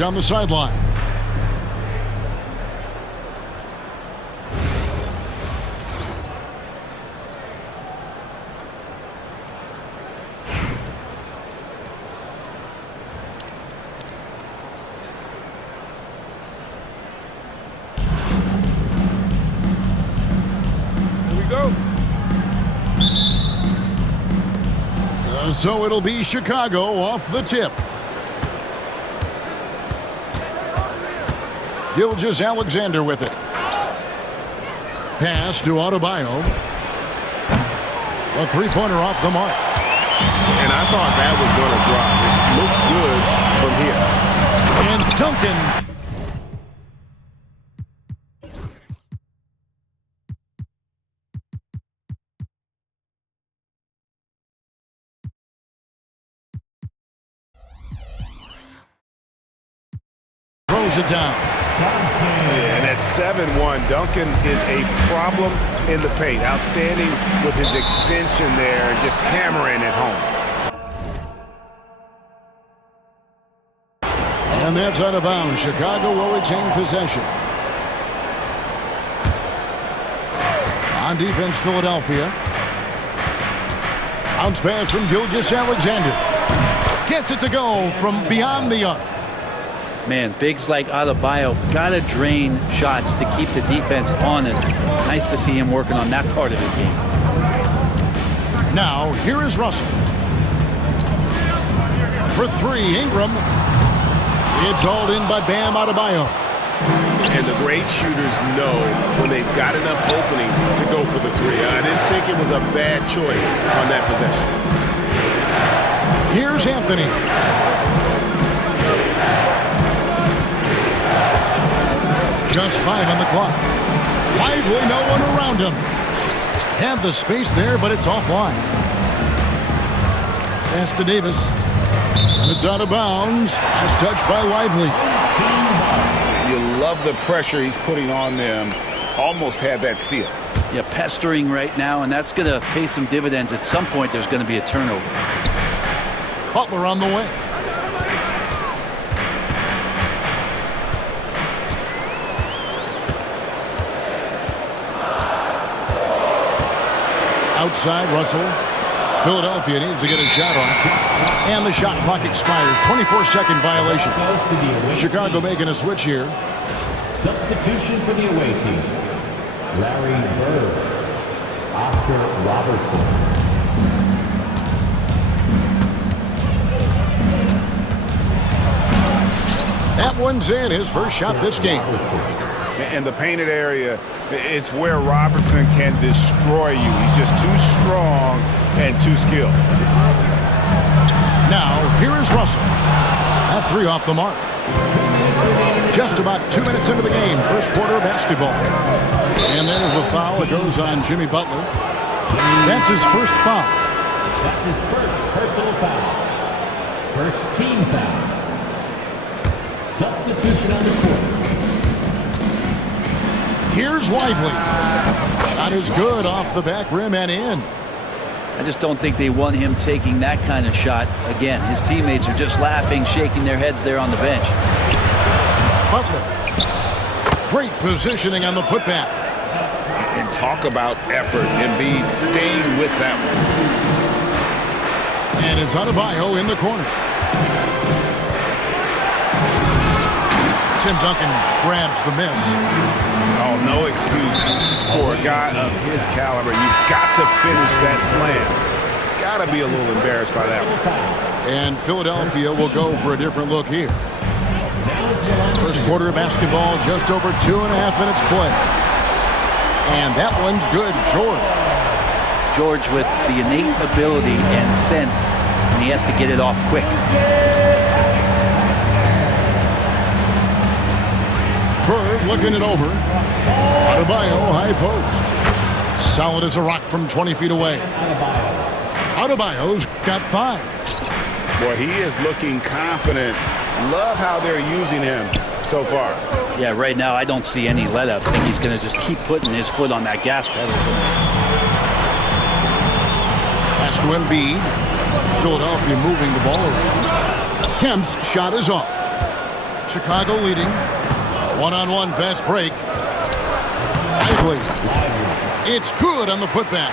On the sideline. Here we go. So it'll be Chicago off the tip. Gilgeous-Alexander with it. Pass to Adebayo. A three-pointer off the mark. And I thought that was going to drop. It looked good from here. And Duncan. Throws it down. And at 7-1, Duncan is a problem in the paint. Outstanding with his extension there, just hammering it home. And that's out of bounds. Chicago will retain possession. On defense, Philadelphia. Bounce pass from Gilgeous-Alexander. Gets it to go from beyond the arc. Man, bigs like Adebayo gotta drain shots to keep the defense honest. Nice to see him working on that part of his game. Now, here is Russell. For three, Ingram. It's hauled in by Bam Adebayo. And the great shooters know when they've got enough opening to go for the three. I didn't think it was a bad choice on that possession. Here's Anthony. Just 5 on the clock. Lively, no one around him. Had the space there, but it's offline. Pass to Davis. And it's out of bounds. Nice touch by Lively. You love the pressure he's putting on them. Almost had that steal. Yeah, pestering right now, and that's going to pay some dividends. At some point, there's going to be a turnover. Butler on the way. Outside, Russell. Philadelphia needs to get a shot off. And the shot clock expires. 24-second violation. Chicago making a switch here. Substitution for the away team. Larry Bird. Oscar Robertson. That one's in. His first shot this game. And the painted area is where Robertson can destroy you. He's just too strong and too skilled. Now, here is Russell. That three off the mark. Just about 2 minutes into the game. First quarter of basketball. And there's a foul. It goes on Jimmy Butler. That's his first foul. That's his first personal foul. First team foul. Substitution on the court. Here's Lively. Shot is good off the back rim and in. I just don't think they want him taking that kind of shot again. His teammates are just laughing, shaking their heads there on the bench. Butler. Great positioning on the putback. And talk about effort. Embiid staying with that one. And it's Adebayo in the corner. Tim Duncan grabs the miss. Oh, no excuse for a guy of his caliber. You've got to finish that slam. Got to be a little embarrassed by that one. And Philadelphia will go for a different look here. First quarter of basketball, just over 2.5 minutes play. And that one's good. George with the innate ability and sense, and he has to get it off quick. Bird looking it over. Adebayo, high post. Solid as a rock from 20 feet away. Adebayo's got 5. Boy, he is looking confident. Love how they're using him so far. Yeah, right now I don't see any let up. I think he's going to just keep putting his foot on that gas pedal. Pass to Embiid. Philadelphia moving the ball around. Kemp's shot is off. Chicago leading. One-on-one fast break. Lively. It's good on the putback.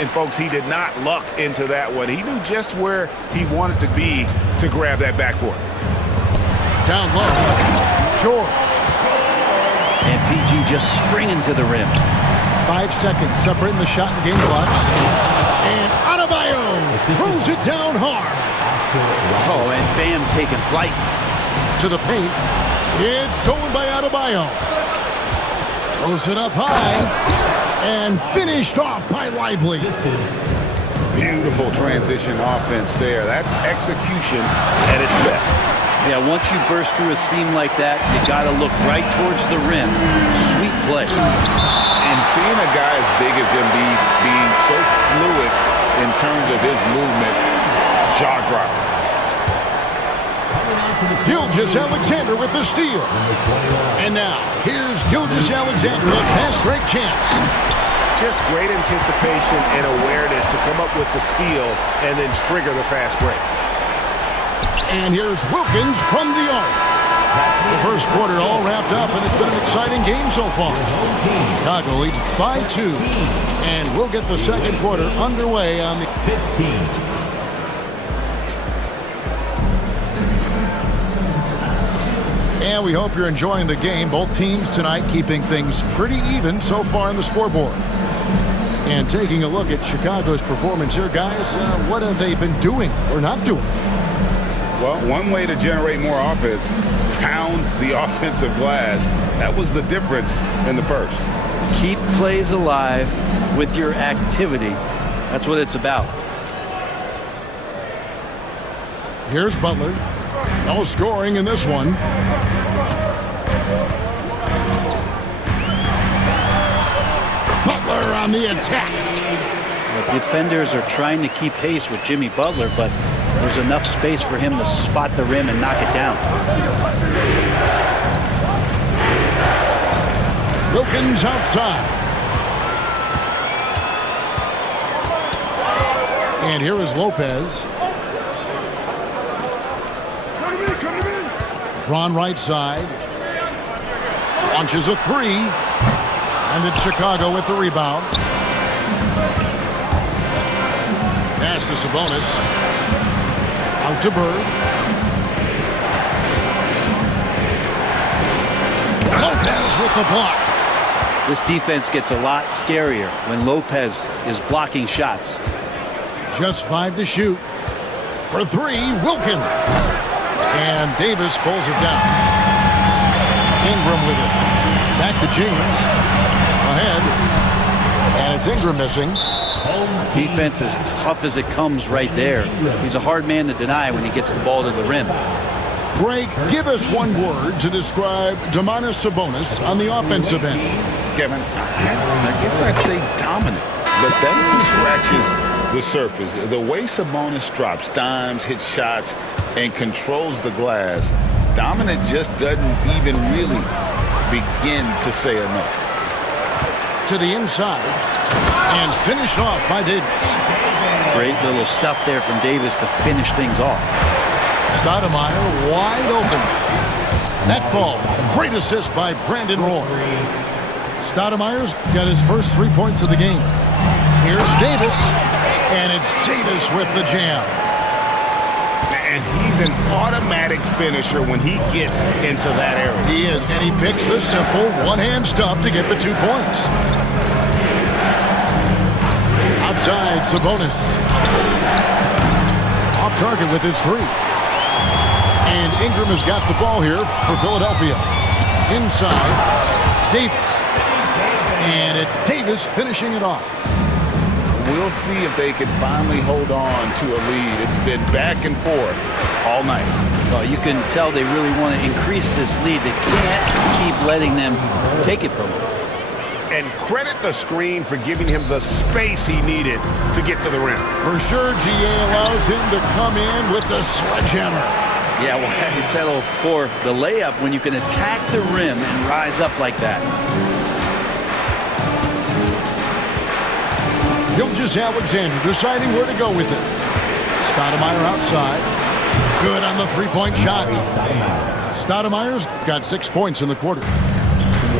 And, folks, he did not luck into that one. He knew just where he wanted to be to grab that backboard. Down low. Short. And PG just springing to the rim. 5 seconds separating the shot and game clocks. And Adebayo throws it down hard. Oh, and Bam taking flight. To the paint. It's stolen by Adebayo. Throws it up high. And finished off by Lively. Beautiful transition offense there. That's execution at its best. Yeah, once you burst through a seam like that, you got to look right towards the rim. Sweet play. And seeing a guy as big as Embiid being so fluid in terms of his movement, jaw-dropping. Gilgeous-Alexander with the steal. And now, here's Gilgeous-Alexander, a fast break chance. Just great anticipation and awareness to come up with the steal and then trigger the fast break. And here's Wilkins from the arc. The first quarter all wrapped up, and it's been an exciting game so far. Chicago leads by 2. And we'll get the second quarter underway on the 15. And we hope you're enjoying the game. Both teams tonight keeping things pretty even so far on the scoreboard. And taking a look at Chicago's performance here, guys, what have they been doing or not doing? Well, one way to generate more offense, pound the offensive glass. That was the difference in the first. Keep plays alive with your activity. That's what it's about. Here's Butler. No scoring in this one. Butler on the attack. The defenders are trying to keep pace with Jimmy Butler, but there's enough space for him to spot the rim and knock it down. Wilkins outside. And here is Lopez. Ron right side. Launches a 3. And it's Chicago with the rebound. Pass to Sabonis. Out to Bird. Lopez with the block. This defense gets a lot scarier when Lopez is blocking shots. Just 5 to shoot. For 3, Wilkins. And Davis pulls it down. Ingram with it. Back to James. Ahead. And it's Ingram missing. Defense as tough as it comes right there. He's a hard man to deny when he gets the ball to the rim. Greg, give us one word to describe Domantas Sabonis on the offensive end. Kevin, I guess I'd say dominant, but that scratches the surface. The way Sabonis drops dimes, hits shots, and controls the glass, dominant just doesn't even really begin to say enough. To the inside, and finished off by Davis. Great little stuff there from Davis to finish things off. Stoudemire wide open. Net ball. Great assist by Brandon Roy. Stoudemire's got his first 3 points of the game. Here's Davis, and it's Davis with the jam. And he's an automatic finisher when he gets into that area. He is, and he picks the simple one-hand stuff to get the 2 points. Outside, Sabonis. Off target with his 3. And Ingram has got the ball here for Philadelphia. Inside, Davis. And it's Davis finishing it off. We'll see if they can finally hold on to a lead. It's been back and forth all night. Well, you can tell they really want to increase this lead. They can't keep letting them take it from them. And credit the screen for giving him the space he needed to get to the rim. For sure, GA allows him to come in with the sledgehammer. Yeah, well, you settle for the layup when you can attack the rim and rise up like that. Gilgeous-Alexander deciding where to go with it. Stoudemire outside. Good on the 3-point shot. Stoudemire's got 6 points in the quarter.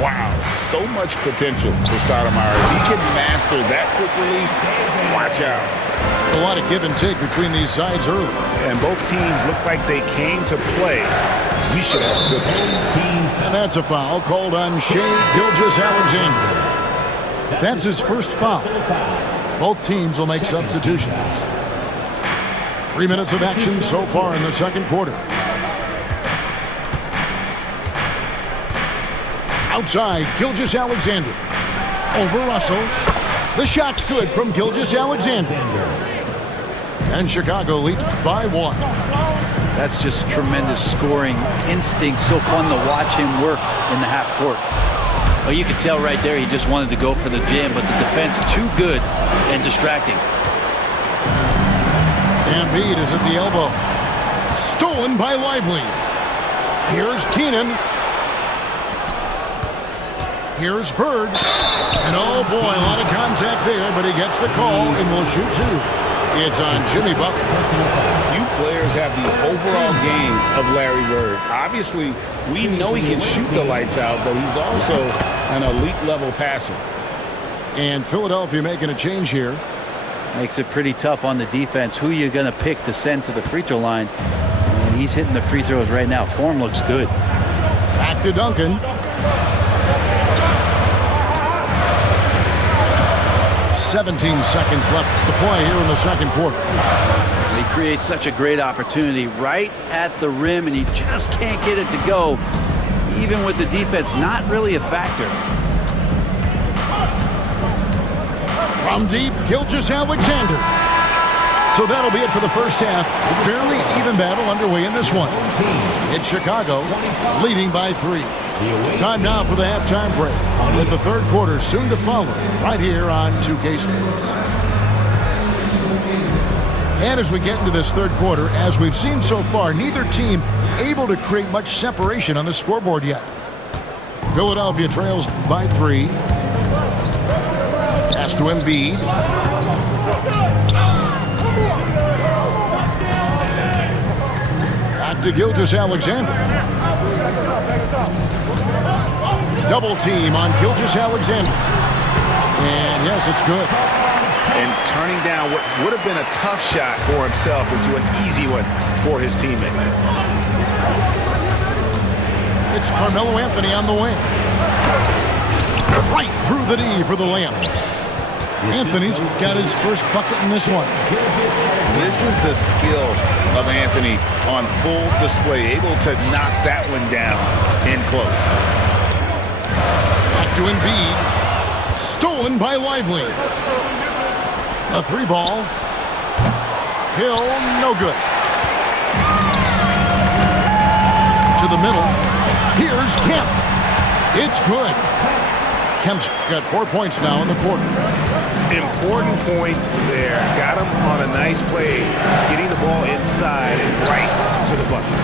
Wow, so much potential for Stoudemire. If he can master that quick release, watch out. A lot of give and take between these sides early. And both teams look like they came to play. We should have a good one. And that's a foul called on Shea Gilgeous-Alexander. That's his first foul. Both teams will make substitutions. 3 minutes of action so far in the second quarter. Outside, Gilgeous-Alexander. Over Russell. The shot's good from Gilgeous-Alexander. And Chicago leads by 1. That's just tremendous scoring instinct. So fun to watch him work in the half court. Well, you could tell right there he just wanted to go for the jam, but the defense too good and distracting. Embiid is at the elbow. Stolen by Lively. Here's Keenan. Here's Bird. And oh boy, a lot of contact there, but he gets the call and will shoot 2. It's on Jimmy Butler. Few players have the overall game of Larry Bird. Obviously, we know he can shoot the lights out, but he's also an elite level passer. And Philadelphia making a change here. Makes it pretty tough on the defense. Who you going to pick to send to the free throw line? And he's hitting the free throws right now. Form looks good. Back to Duncan. 17 seconds left to play here in the second quarter. He creates such a great opportunity right at the rim, and he just can't get it to go. Even with the defense not really a factor. From deep, Gilgeous-Alexander. So that'll be it for the first half. Fairly even battle underway in this one. It's Chicago leading by 3. Time now for the halftime break, with the third quarter soon to follow right here on 2K Sports. And as we get into this third quarter, as we've seen so far, neither team able to create much separation on the scoreboard yet. Philadelphia trails by 3. Pass to Embiid. Back to Gilgeous-Alexander. Double team on Gilgeous-Alexander. And yes, it's good. And turning down what would have been a tough shot for himself into an easy one for his teammate. It's Carmelo Anthony on the wing. Right through the D for the layup. Anthony's got his first bucket in this one. This is the skill of Anthony on full display, able to knock that one down in close. Back to Embiid. Stolen by Lively. A 3-ball. Hill, no good. To the middle. Here's Kemp. It's good. Kemp's got 4 points now in the quarter. Important points there. Got him on a nice play, getting the ball inside and right to the bucket.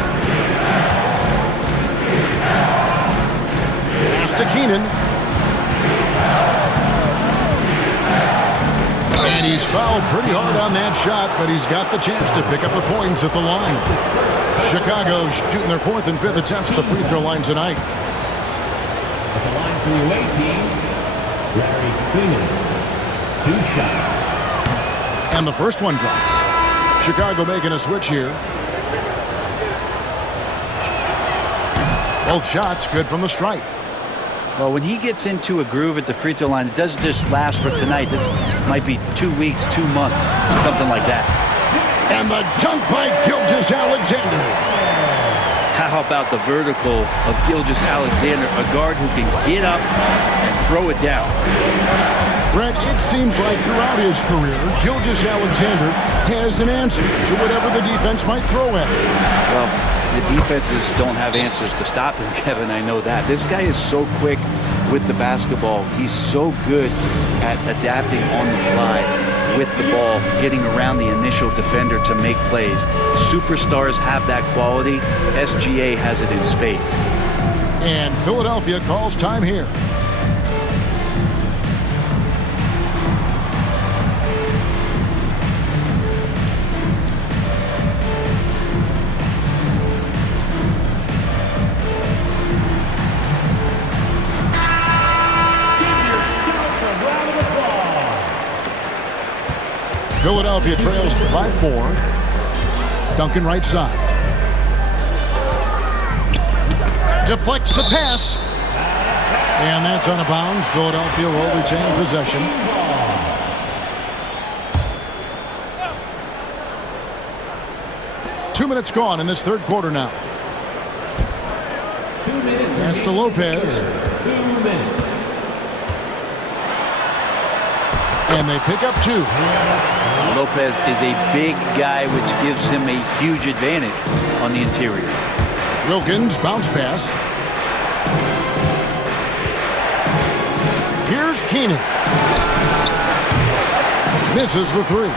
Pass to Keenan. And he's fouled pretty hard on that shot, but he's got the chance to pick up the points at the line. Chicago shooting their 4th and 5th attempts at the free throw line tonight. At the line for the away team, Larry Keenan. 2 shots. And the first one drops. Chicago making a switch here. Both shots good from the stripe. Well, when he gets into a groove at the free throw line, it doesn't just last for tonight. This might be 2 weeks, 2 months, something like that. And the dunk by Gilgeous-Alexander. How about the vertical of Gilgeous-Alexander, a guard who can get up and throw it down. Brent, it seems like throughout his career, Gilgeous-Alexander has an answer to whatever the defense might throw at him. Well, the defenses don't have answers to stop him, Kevin. I know that. This guy is so quick with the basketball. He's so good at adapting on the fly with the ball, getting around the initial defender to make plays. Superstars have that quality. SGA has it in spades. And Philadelphia calls time here. Philadelphia trails by 4. Duncan right side. Deflects the pass. And that's out of bounds. Philadelphia will retain possession. Two minutes gone in this third quarter now. 2 minutes. Pass to Lopez. 2 minutes. And they pick up 2. Lopez is a big guy, which gives him a huge advantage on the interior. Wilkins bounce pass. Here's Keenan. Misses the 3.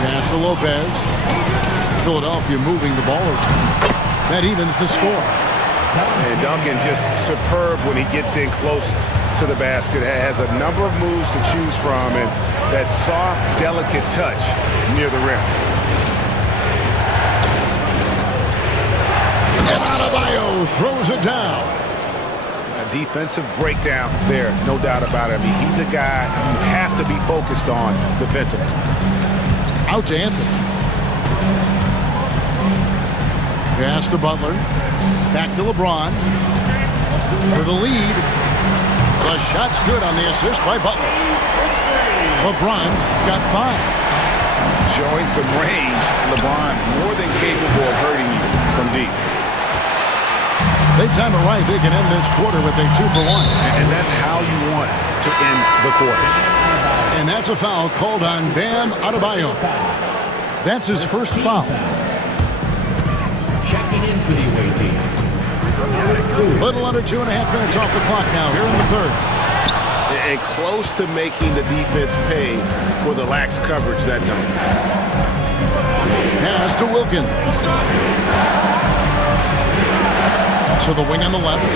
Pass to Lopez. Philadelphia moving the ball around. That evens the score. And Duncan just superb when he gets in close to the basket. Has a number of moves to choose from, and that soft, delicate touch near the rim. And Adebayo throws it down. A defensive breakdown there, no doubt about it. I mean, he's a guy you have to be focused on defensively. Out to Anthony. Pass to Butler. Back to LeBron. For the lead. The shot's good on the assist by Butler. LeBron's got 5. Showing some range, LeBron more than capable of hurting you from deep. They time it right. They can end this quarter with a 2-for-1. And that's how you want to end the quarter. And that's a foul called on Bam Adebayo. That's his first foul. Checking in for the away team. Little under 2.5 minutes off the clock now here in the third. And close to making the defense pay for the lax coverage that time. Pass to Wilkins. To the wing on the left.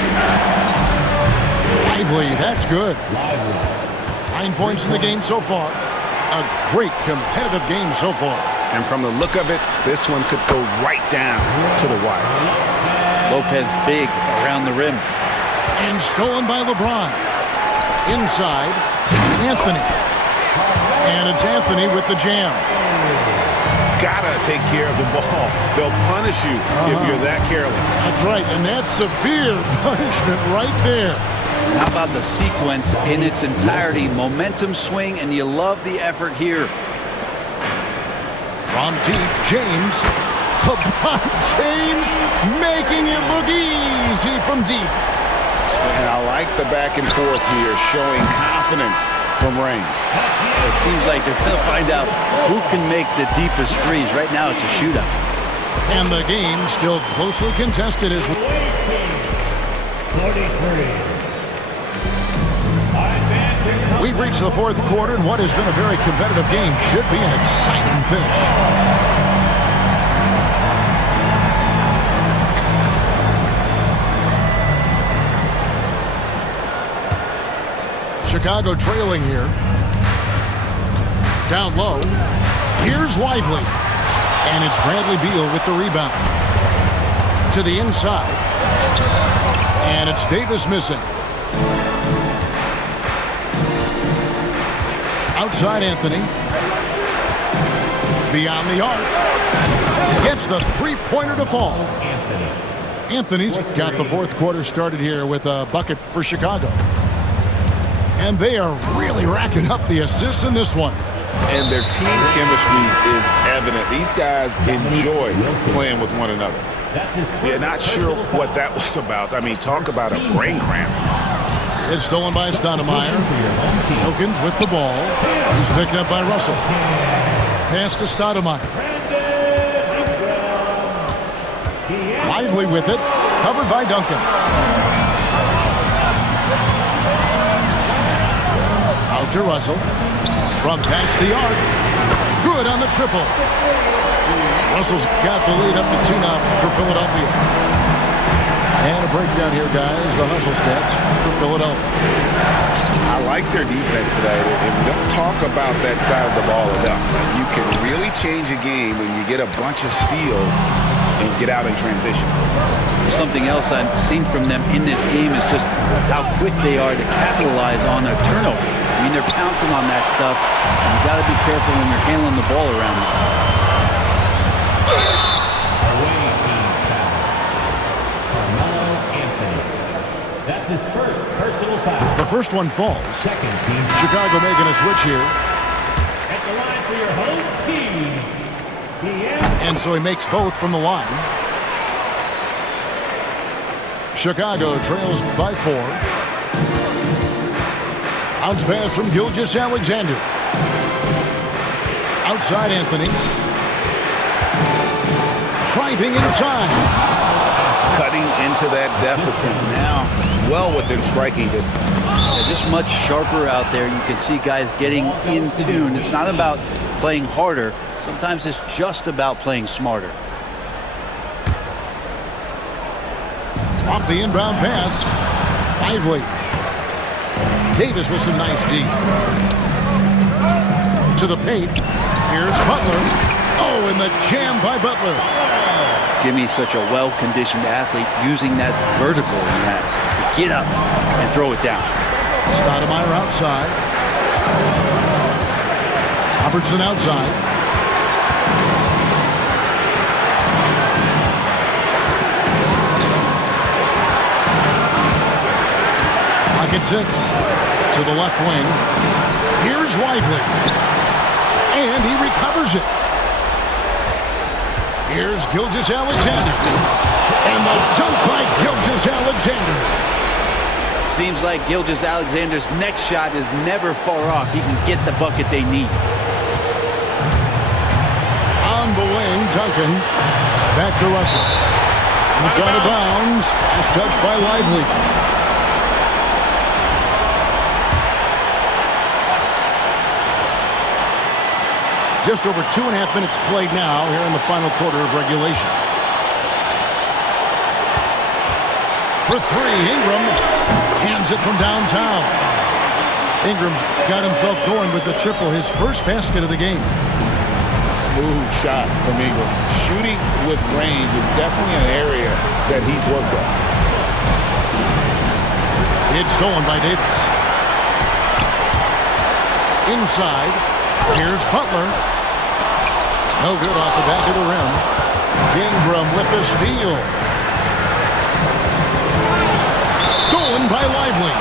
Lively, that's good. 9 points in the game so far. A great competitive game so far. And from the look of it, this one could go right down to the wire. Lopez big around the rim. And stolen by LeBron. Inside, Anthony. And it's Anthony with the jam. Gotta take care of the ball. They'll punish you if you're that careless. That's right, and that's severe punishment right there. How about the sequence in its entirety? Momentum swing, and you love the effort here. From deep, James. LeBron James making it look easy from deep. And I like the back and forth here, showing confidence from range. It seems like they're going to find out who can make the deepest threes. Right now, it's a shootout. And the game still closely contested as 43. we've reached the fourth quarter, and what has been a very competitive game should be an exciting finish. Chicago trailing here. Down low. Here's Lively. And it's Bradley Beal with the rebound. To the inside. And it's Davis missing. Outside Anthony. Beyond the arc. Gets the three-pointer to fall. Anthony's got the fourth quarter started here with a bucket for Chicago. And they are really racking up the assists in this one. And their team chemistry is evident. These guys enjoy playing with one another. Yeah, not sure what that was about. I mean, talk about a brain cramp. It's stolen by Stoudemire. Wilkins with the ball. He's picked up by Russell. Pass to Stoudemire. Lively with it. Covered by Duncan. Out to Russell. From past the arc. Good on the triple. Russell's got the lead up to 2 now for Philadelphia. And a breakdown here, guys. The hustle stats for Philadelphia. I like their defense today. And we don't talk about that side of the ball enough. You can really change a game when you get a bunch of steals and get out in transition. Something else I've seen from them in this game is just how quick they are to capitalize on their turnover. I mean, they're pouncing on that stuff. And you got to be careful when you're handling the ball around them. Away team foul. Carmelo Anthony. That's his first personal foul. The first one falls. Second team. Chicago making a switch here. At the line for your home team. And so he makes both from the line. Chicago trails by 4. Bounce pass from Gilgeous-Alexander. Outside Anthony. Driving inside. Cutting into that deficit now, well within striking distance. They're just much sharper out there. You can see guys getting in tune. It's not about playing harder. Sometimes it's just about playing smarter. Off the inbound pass. Lively. Davis with some nice D. To the paint. Here's Butler. Oh, and the jam by Butler. Jimmy's such a well-conditioned athlete, using that vertical he has to get up and throw it down. Stoudemire outside. Robertson outside. Pocket 6 to the left wing. Here's Lively. And he recovers it. Here's Gilgeous-Alexander. And the dunk by Gilgeous-Alexander. Seems like Gilgeous-Alexander's next shot is never far off. He can get the bucket they need. On the wing, Duncan. Back to Russell. It's out of bounds. Pass touched by Lively. Just over 2.5 minutes played now here in the final quarter of regulation. For 3, Ingram hands it from downtown. Ingram's got himself going with the triple, his first basket of the game. Smooth shot from Ingram. Shooting with range is definitely an area that he's worked on. It's stolen by Davis. Inside, here's Butler. No good off the back of the rim. Ingram with the steal. Stolen by Lively.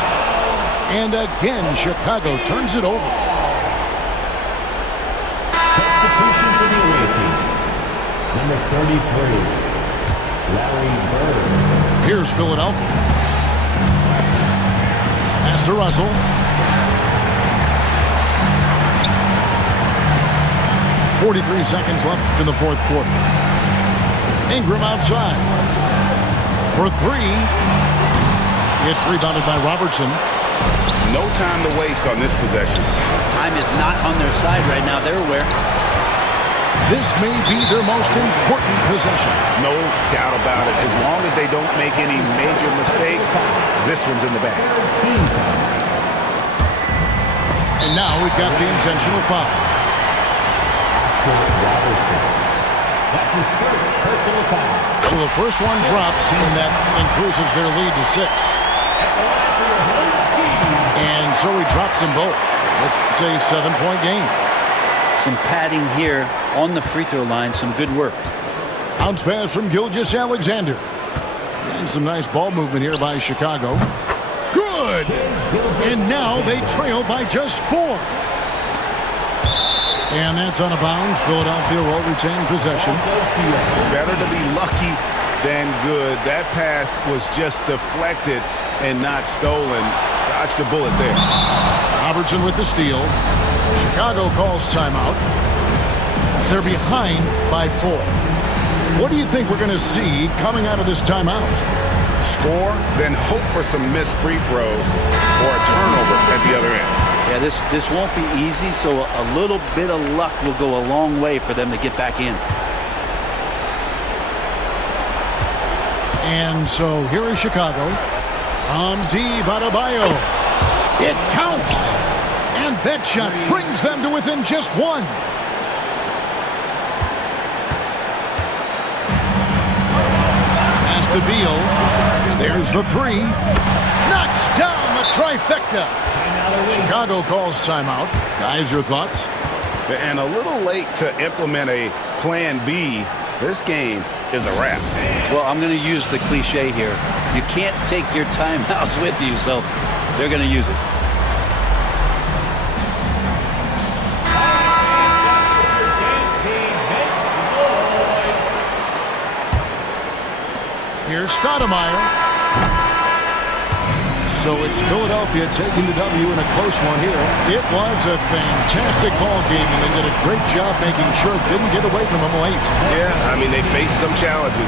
And again, Chicago turns it over. Substitution for the away team. Number 33, Larry Bird. Here's Philadelphia. Pass to Russell. .43 seconds left in the fourth quarter. Ingram outside. For 3. It's rebounded by Robertson. No time to waste on this possession. Time is not on their side right now. They're aware. This may be their most important possession. No doubt about it. As long as they don't make any major mistakes, this one's in the bag. And now we've got the intentional foul. That's his first personal foul. So the first one drops, and that increases their lead to 6. And so he drops them both. It's a 7-point game. Some padding here on the free throw line. Some good work. Bounce pass from Gilgeous-Alexander. And some nice ball movement here by Chicago. Good! And now they trail by just 4. And that's on a bounds. Philadelphia will retain possession. Better to be lucky than good. That pass was just deflected and not stolen. Dodged the bullet there. Robertson with the steal. Chicago calls timeout. They're behind by 4. What do you think we're going to see coming out of this timeout? Score, then hope for some missed free throws or a turnover at the other end. Yeah, this won't be easy, so a little bit of luck will go a long way for them to get back in. And so here is Chicago. Adebayo. It counts. And that shot brings them to within just 1. Pass to Beal. There's the 3. Knocks down the trifecta. Chicago calls timeout. Guys, your thoughts? And a little late to implement a plan B. This game is a wrap. Well, I'm going to use the cliche here. You can't take your timeouts with you, so they're going to use it. Here's Stoudemire. So it's Philadelphia taking the W in a close one here. It was a fantastic ball game, and they did a great job making sure it didn't get away from them late. Yeah, I mean, they faced some challenges,